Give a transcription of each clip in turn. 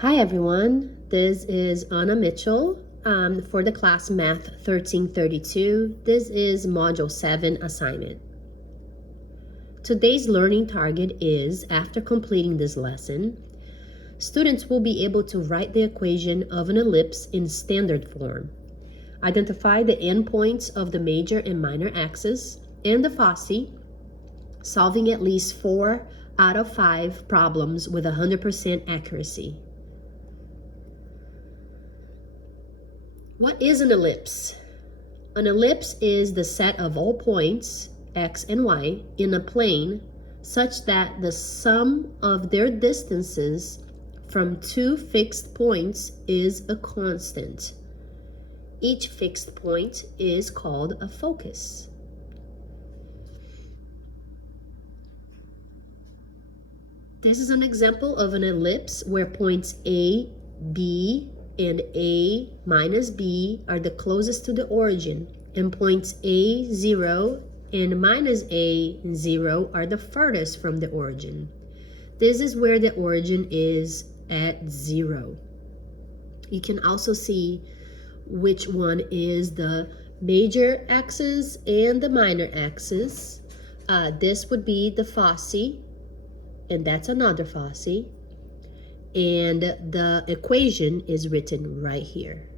Hi everyone, this is Anna Mitchell for the class Math 1332. This is Module 7 assignment. Today's learning target is, after completing this lesson, students will be able to write the equation of an ellipse in standard form, identify the endpoints of the major and minor axes, and the foci, solving at least 4 out of 5 problems with 100% accuracy. What is an ellipse? An ellipse is the set of all points, x and y, in a plane such that the sum of their distances from two fixed points is a constant. Each fixed point is called a focus. This is an example of an ellipse where points A, B, and A minus B are the closest to the origin, and points A, 0, and minus A, 0 are the furthest from the origin. This is where the origin is at 0. You can also see which one is the major axis and the minor axis. This would be the foci, and that's another foci. And the equation is written right here.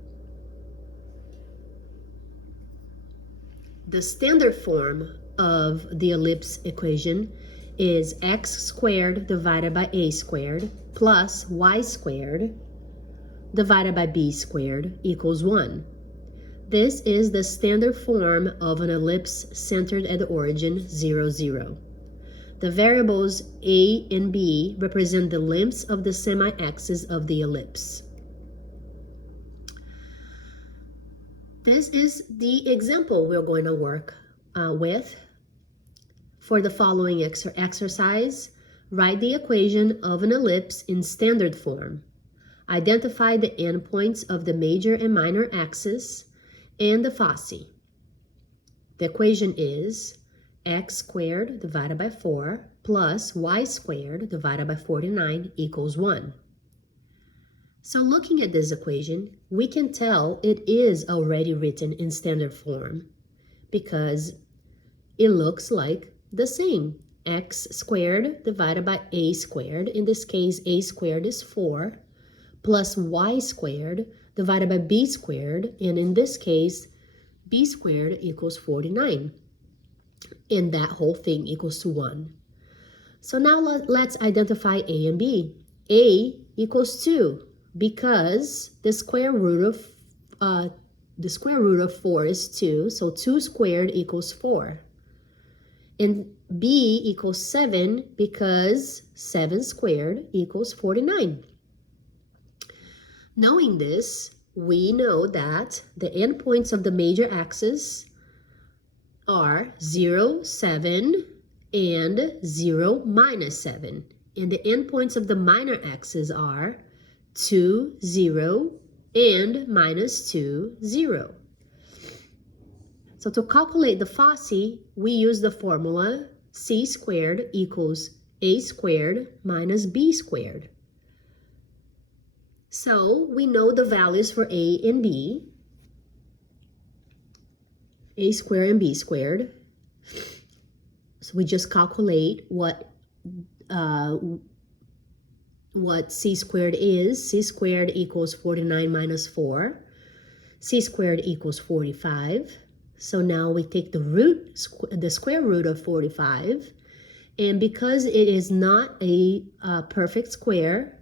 The standard form of the ellipse equation is x squared divided by a squared plus y squared divided by b squared equals 1. This is the standard form of an ellipse centered at the origin 0, 0. The variables a and b represent the lengths of the semi-axis of the ellipse. This is the example we're going to work with. For the following exercise, write the equation of an ellipse in standard form. Identify the endpoints of the major and minor axis and the foci. The equation is x squared divided by 4 plus y squared divided by 49 equals 1. So looking at this equation, we can tell it is already written in standard form because it looks like the same. X squared divided by a squared, in this case a squared is 4, plus y squared divided by b squared, and in this case b squared equals 49. And that whole thing equals to 1. So now let's identify a and b. A equals 2 because the square root of 4 is 2, so 2 squared equals 4. And b equals 7 because 7 squared equals 49. Knowing this, we know that the endpoints of the major axis are 0, 7, and 0, minus 7. And the endpoints of the minor axis are 2, 0, and minus 2, 0. So to calculate the foci, we use the formula c squared equals a squared minus b squared. So we know the values for a and b, a squared and b squared. So we just calculate what c squared is. C squared equals 49 minus 4. C squared equals 45. So now we take the square root of 45. And because it is not a perfect square,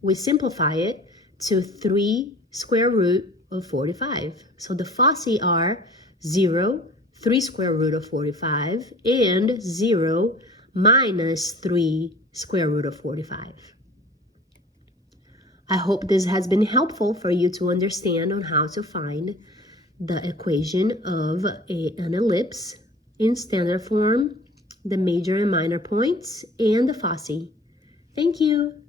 we simplify it to 3 square root of 45. So the foci are 0, 3 square root of 45, and 0 minus 3 square root of 45. I hope this has been helpful for you to understand on how to find the equation of an ellipse in standard form, the major and minor points, and the foci. Thank you.